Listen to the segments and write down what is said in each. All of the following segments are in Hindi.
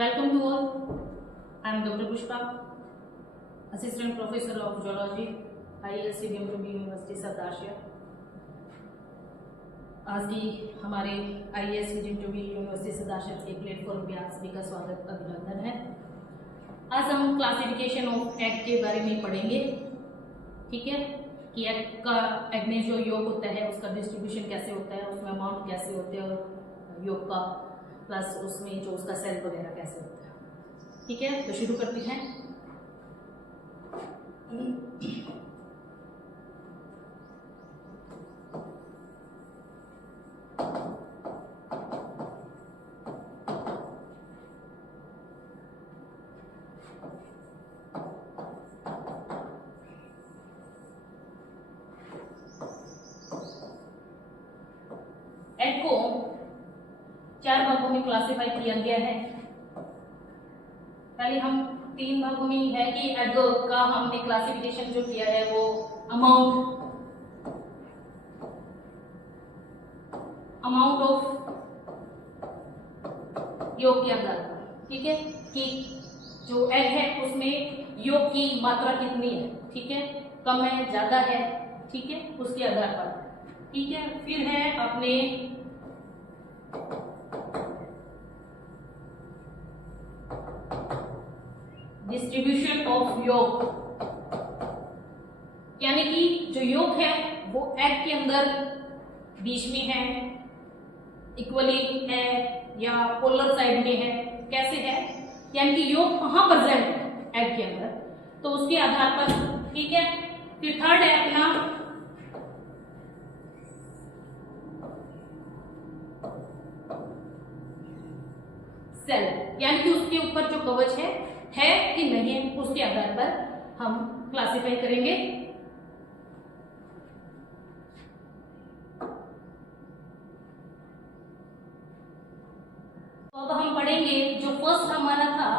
Welcome to all. I am Dr. Pushpa, Assistant Professor of Zoology, IISc DMW university सदाशिया। आज की हमारे IISc DMW यूनिवर्सिटी सदाशिया के प्लेटफॉर्म पे आप सभी का स्वागत अभिनंदन है। आज हम क्लासिफिकेशन ऑफ एग के बारे में पढ़ेंगे, ठीक है, कि एग का एग में जो योग होता है उसका डिस्ट्रीब्यूशन कैसे होता है, उसमें अमाउंट कैसे होते हैं और योग का प्लस उसमें जो उसका सेल वगैरह कैसे होता है। ठीक है, तो शुरू करते हैं। एग को 4 भागों में क्लासिफाई किया गया है। पहले हम 3 भागों में है कि एग का हमने क्लासिफिकेशन जो किया है वो अमाउंट ऑफ योग के आधार पर, ठीक है, कि जो एग है उसमें योग की मात्रा कितनी है, ठीक है, कम है ज्यादा है, ठीक है, उसके आधार पर, ठीक है। फिर है अपने डिस्ट्रीब्यूशन ऑफ योग, यानी कि जो योग है वो एग के अंदर बीच में है, इक्वली है या पोलर साइड में है, कैसे है, यानी कि योग कहां प्रेजेंट है एग के अंदर, तो उसके आधार पर, ठीक है। फिर थर्ड है अपना सेल, यानी कि उसके ऊपर जो कवच है कि नहीं है, उसके आधार पर हम क्लासिफाई करेंगे। तो अब हम पढ़ेंगे जो फर्स्ट हमारा था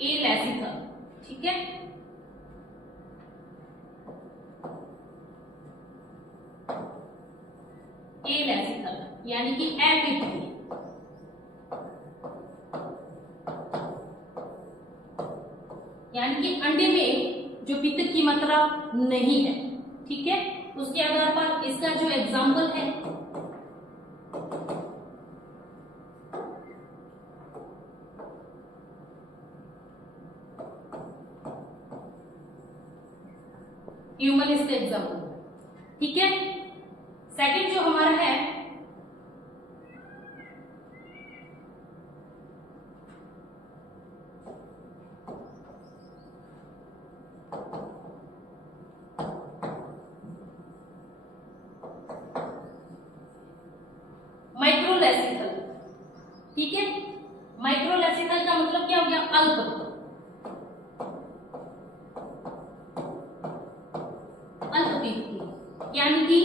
एलेसिथल, ठीक है। एलेसिथल यानी कि एपिथली, यानी कि अंडे में जो पित्त की मात्रा नहीं है, ठीक है, उसके आधार पर इसका जो एग्जाम्पल है ह्यूमन, इसका एग्जाम्पल, ठीक है। सेकंड जो हमारा है माइक्रोलेसिथल, ठीक है। माइक्रोलेसिथल का मतलब क्या हो गया? अल्पपित्ती, यानी कि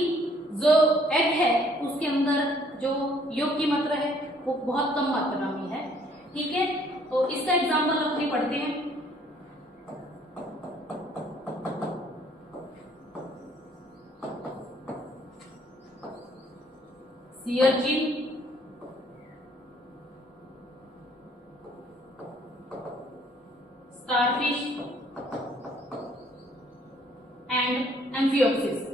जो एग है उसके अंदर जो योग की मात्रा है वो बहुत कम मात्रा में है, ठीक है। तो इसका एग्जांपल अपने पढ़ते हैं। Sea urchin, starfish and amphiopsis.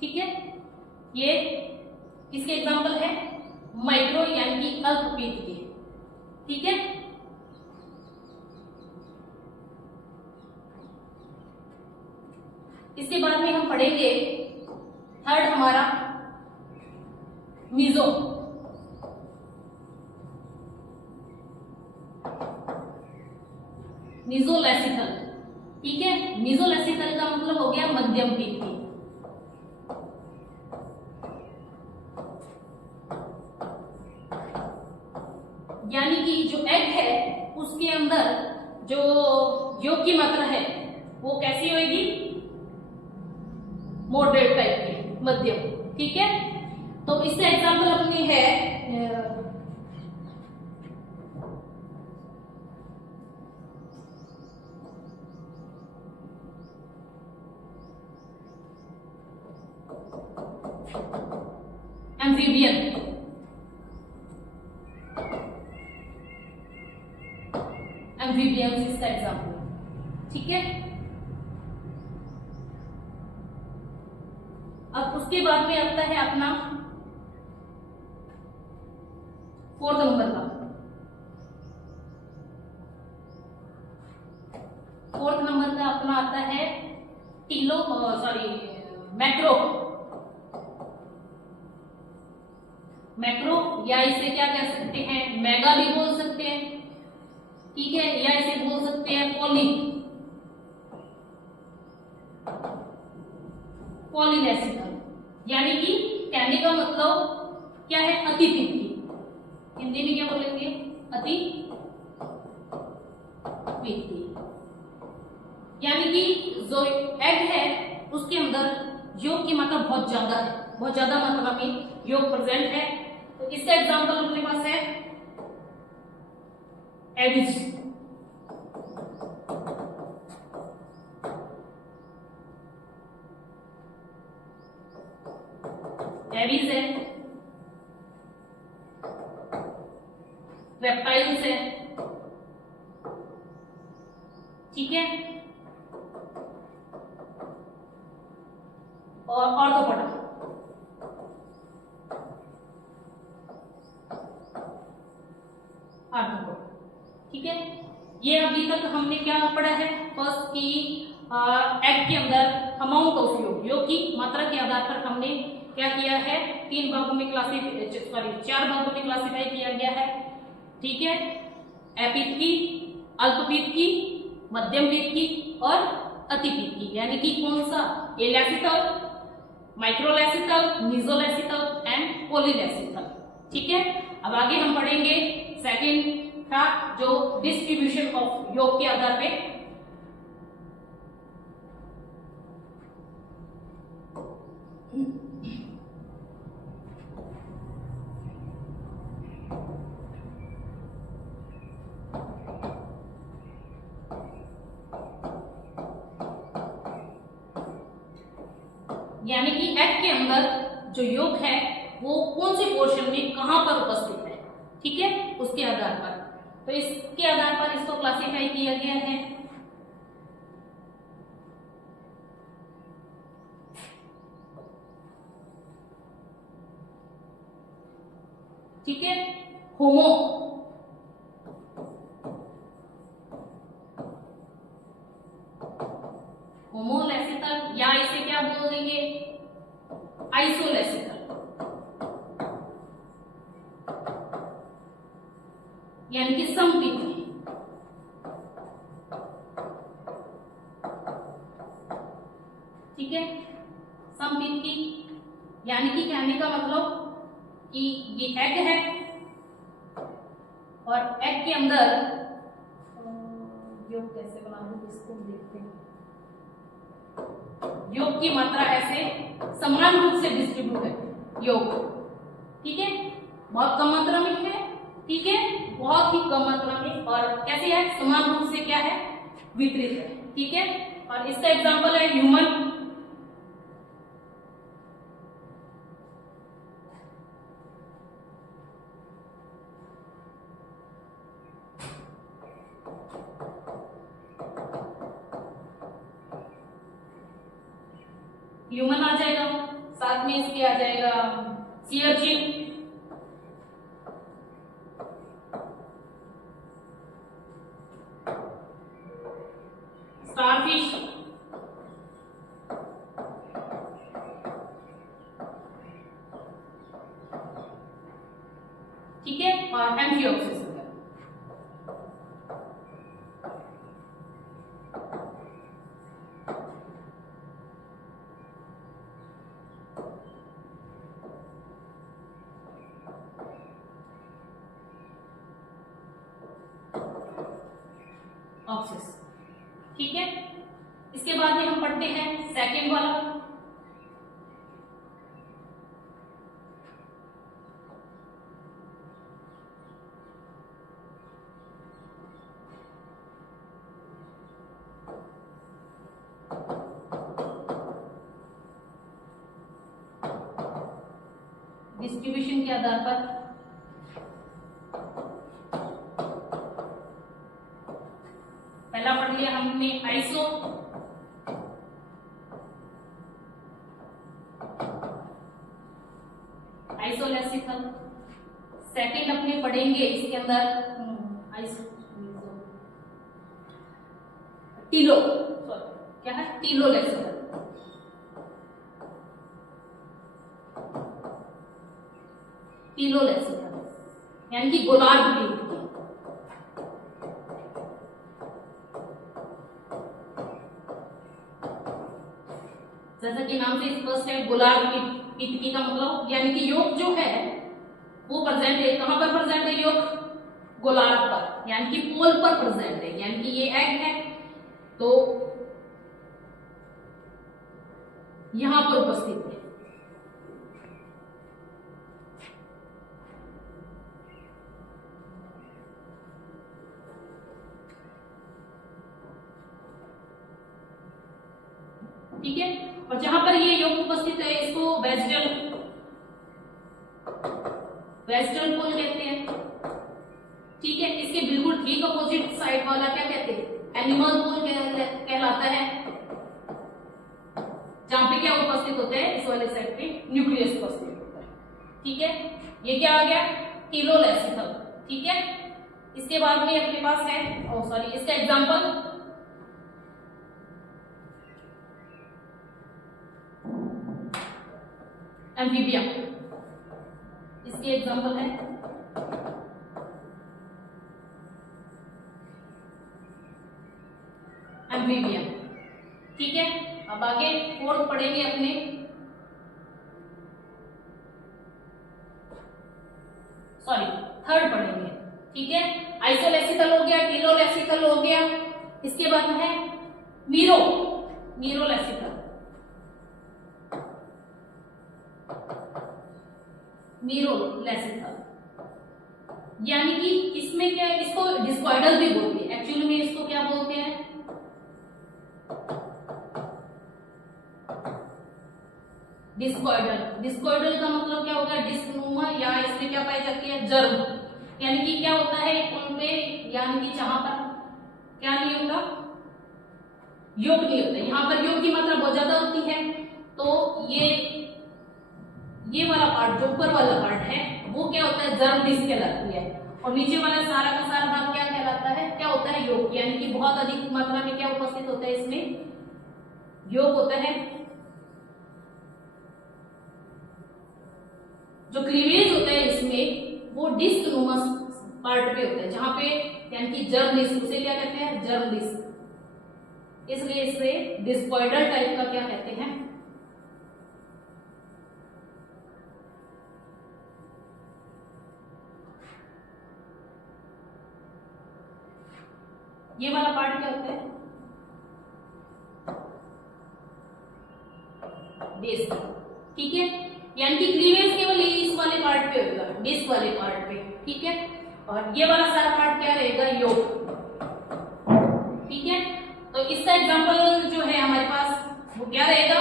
ठीक है, ये इसके एग्जांपल है माइक्रो यानी कि अल्पपित्त के, ठीक है। इसके बाद में हम पढ़ेंगे थर्ड हमारा मीजोलेसिथल, ठीक है। मीजोलेसिथल का मतलब हो गया मध्यम पित्ती, यानी कि जो एग है उसके अंदर जो योग की मात्रा है वो कैसी होगी? मॉडरेट टाइप की, मध्यम, ठीक है। तो इसका एग्जांपल अपनी है एम्फीबियन, एम्फीबियंस इसका एग्जाम्पल। ठीक है, अब उसके बाद में आता है अपना 4th नंबर का। 4th नंबर का अपना आता है मैक्रो। मैक्रो या इसे क्या कह सकते हैं, मेगा भी बोल सकते हैं। ठीक है, या इसे बोल सकते हैं पॉलीलेसिकल, यानी कि कहने का मतलब क्या है, अति तीव्र। हिंदी में क्या बोलेंगे, अति तीव्र, यानी कि जो एग है उसके अंदर योग की मात्रा बहुत ज्यादा है, बहुत ज्यादा मात्रा में योग प्रेजेंट है। तो इसका एग्जांपल अपने पास है एविज। एविज है, रेप्टाइल्स है। ठीक है, और ऑर्थोपोडा। ठीक है, ये अभी तक हमने क्या पढ़ा है, फर्स्ट की एग के अंदर अमाउंट ऑफ योग की मात्रा के आधार पर हमने क्या किया है, 4 भागों में क्लासिफाई किया गया है। ठीक है, एपिथ की, अल्पपिथ की, मध्यम पिथ की और अतिपिथ की, यानी कि कौन सा, एलेसिकल, माइक्रोलेसिकल, मीजोलेसिकल एंड पॉलीलेसिकल। ठीक है, अब आगे हम पढ़ेंगे सेकंड था जो डिस्ट्रीब्यूशन ऑफ योग के आधार पे। यानी कि एग के अंदर जो योग है वो कौन से पोर्शन में कहां पर उपस्थित है। ठीक है, उसके आधार पर, तो इसके आधार पर इसको क्लासिफाई किया गया है। ठीक है, होमोलेसिकल, या इसे क्या बोल देंगे, आइसोलेसिकल, यानी कि समपित। ठीक है, समपित की, यानी कि कहने का मतलब कि ये एग है और एग के अंदर योग कैसे बना दूं इसको देखते हैं। योग की मात्रा ऐसे समान रूप से डिस्ट्रीब्यूट है योग। ठीक है, बहुत कम मात्रा में है। ठीक है, बहुत ही कम मात्रा में, और कैसे है, समान रूप से क्या है, वितरित है। ठीक है, और इसका एग्जांपल है ह्यूमन। ह्यूमन आ जाएगा, साथ में इसके आ जाएगा सी अर्चिन, स्टारफिश, ठीक है, और एम्फियोक्सिस। ऑक्सिस। ठीक है, इसके बाद में हम पढ़ते हैं सेकेंड वाला, डिस्ट्रीब्यूशन के आधार पर। पहला पढ़ लिया हमने आइसोलेसिकल। सेकंड अपने पढ़ेंगे इसके अंदर क्या है टीलोलेसिकल। यानी कि गोलार्ध कीट की। जैसा कि नाम से स्पष्ट है, गोलार्ध कीट का मतलब यानी कि योग जो है वो प्रेजेंट है। कहां पर प्रेजेंट है योग? गोलार्ध पर, यानी कि पोल पर प्रेजेंट है। यानी कि ये एग है तो यहां पर उपस्थित है। ठीक है, और जहां पर ये योग उपस्थित है इसको वेजिटल पोल कहते हैं। ठीक है, इसके बिल्कुल ठीक अपोजिट साइड वाला क्या कहते हैं? एनिमल पोल कहलाता है, जहां पे क्या उपस्थित होते हैं? इस वाले साइड पे न्यूक्लियस उपस्थित होता है। ठीक है, ये क्या आ गया? टीलोलेसिकल। ठीक है, इसके बाद में अपने पास है इसका एग्जांपल एम्फीबिया। इसके एग्जांपल है एम्फीबिया। ठीक है, अब आगे फोर्थ पढ़ेंगे अपने थर्ड पढ़ेंगे। ठीक है, आइसोलेसिकल हो गया, टीलोलेसिकल हो गया। इसके बाद है मीरोलेसिकल। यानी कि इसमें क्या है? इसको डिस्कॉइडल भी बोलते हैं। एक्चुअली में इसको क्या बोलते हैं? डिस्कॉइडल का मतलब क्या होगा? डिस्कनुमा, या इसमें क्या पाई जाती है? जर्म। यानी कि क्या होता है उनपे, यानी कि जहां पर क्या नहीं होता? योग नहीं होता। यहाँ पर योग की मात्रा बहुत ज्यादा होती है, तो ये वाला पार्ट जो ऊपर वाला पार्ट है वो क्या होता है? जर्म डिस्क कहलाती है। और नीचे वाला सारा का सारा भाग क्या कहलाता है? क्या होता है? योग। यानी कि बहुत अधिक मात्रा में क्या उपस्थित होता है? इसमें योग होता है। जो क्लीवेज होता है इसमें वो डिस्क नुमा पार्ट पे होता है, जहां पे यानी कि जर्म डिस्क, उसे क्या कहते हैं? Germ disc. इसलिए इसे डिस्कॉइडल टाइप का क्या कहते हैं? ये वाला पार्ट क्या होता है? डिस्क। ठीक है, यानी कि क्लीवेज केवल इस वाले पार्ट पे होगा, डिस्क वाले पार्ट पे। ठीक है, और ये वाला सारा पार्ट क्या रहेगा? योग। ठीक है, तो इसका एग्जांपल जो है हमारे पास वो क्या रहेगा?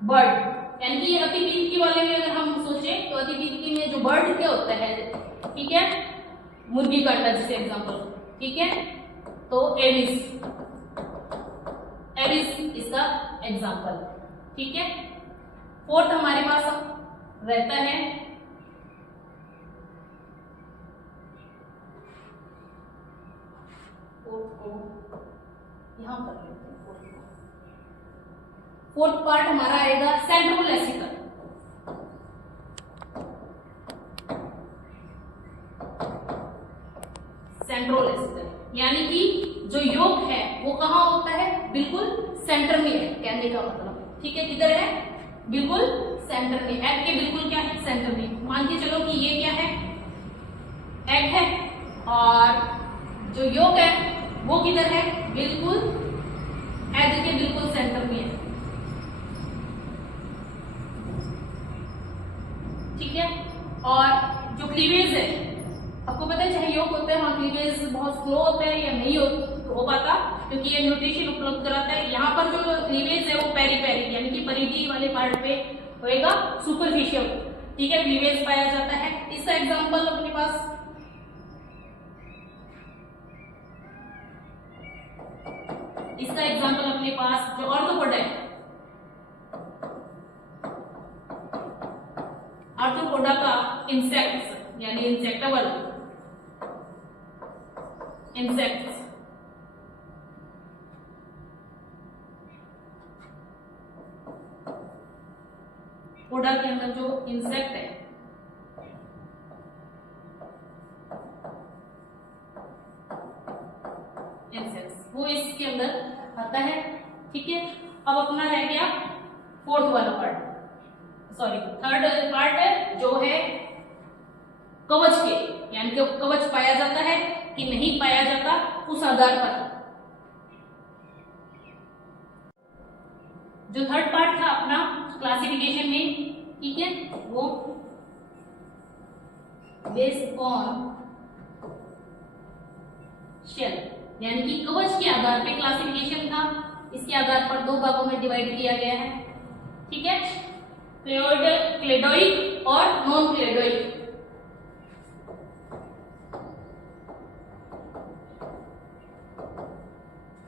बर्ड। यानी कि अतिपीतकी वाले में अगर हम सोचें तो अतिपीतकी में जो बर्ड क्या होता है? ठीक है, मुर्गी का अंडा जैसे एग्जांपल। ठीक है, तो एविस इसका एग्जांपल। ठीक है, फोर्थ हमारे पास रहता है यहां कर लेते हैं। फोर्थ पार्ट हमारा आएगा सेंट्रोलेसिकल। यानी कि जो योग है वो कहां होता है? बिल्कुल सेंटर में है, कहने का मतलब। ठीक है, किधर है? बिल्कुल सेंटर में। एग के बिल्कुल क्या है? सेंटर में। मान के चलो कि ये क्या है? एग है, और जो योग है वो किधर है? बिल्कुल एग के बिल्कुल सेंटर में है। ठीक है, और जो क्लीवेज है आपको पता है, चाहे योग होता है वहां क्लीवेज बहुत स्लो होता है या नहीं हो पाता, क्योंकि ये न्यूट्रिशन उपलब्ध कराता है। यहाँ पर जो क्लीवेज है वो पेरी यानी कि परिधि वाले पार्ट पे होएगा, सुपरफिशियल। ठीक है, क्लीवेज पाया जाता है। इसका एग्जांपल अपने पास जो आर्थ्रोपोडा है, आर्थ्रोपोडा का इंसेक्ट्स यानी इंसेक्टेबल इंसेक्ट्स पोडा के अंदर जो इंसेक्ट है इंसेक्ट्स वो इसके अंदर आता है। ठीक है, अब अपना रह गया फोर्थ वाला पार्ट, सॉरी थर्ड पार्ट जो है कवच के, यानी कि कवच पाया जाता है कि नहीं पाया जाता, उस आधार पर जो थर्ड पार्ट था अपना क्लासिफिकेशन में, ठीक है, वो बेस्ड ऑन शेल यानी कि कवच के आधार पे क्लासिफिकेशन था। इसके आधार पर दो भागों में डिवाइड किया गया है। ठीक है, क्लेडोइक और नॉन क्लेडोइक।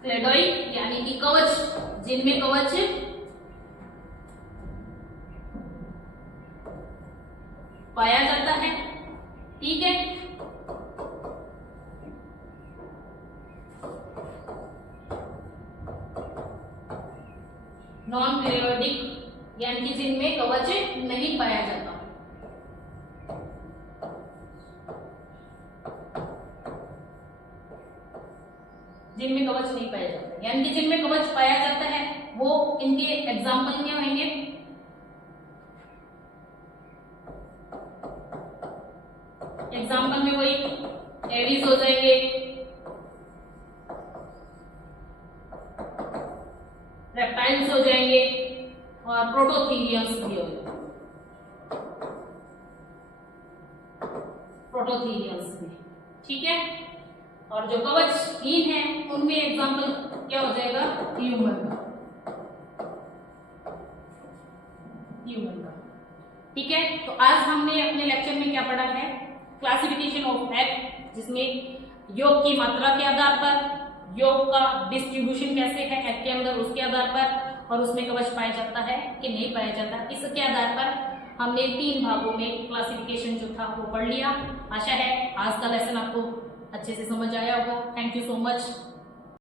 क्लेडोइक यानी कि कवच, जिनमें कवच पाया जाता है। ठीक है, नॉन क्लेडोइक यानी कि जिनमें कवच नहीं पाया जाता। जिनमें कवच नहीं पाया जाता यानी कि जिनमें कवच पाया जाता है, वो इनके एग्जाम्पल क्या होंगे? एग्जाम्पल में वही एविस हो जाएंगे, रेप्टाइल्स हो जाएंगे और प्रोटोथीरियम्स भी हो जाएंगे। प्रोटोथीरियम्स भी, ठीक है। और जो कवचहीन है उनमें एग्जाम्पल क्या हो जाएगा? ह्यूमन का, ह्यूमन का। ठीक है, तो आज हमने अपने लेक्चर में क्या पढ़ा है? क्लासिफिकेशन ऑफ एग, जिसमें योग की मात्रा के आधार पर योग का डिस्ट्रीब्यूशन कैसे है एग के अंदर, उसके आधार पर, और उसमें कवच पाया जाता है कि नहीं पाया जाता, इसके आधार पर हमने 3 भागों में क्लासिफिकेशन जो था वो पढ़ लिया। आशा है आज का लेसन आपको अच्छे से समझ आया होगा। Thank you so much.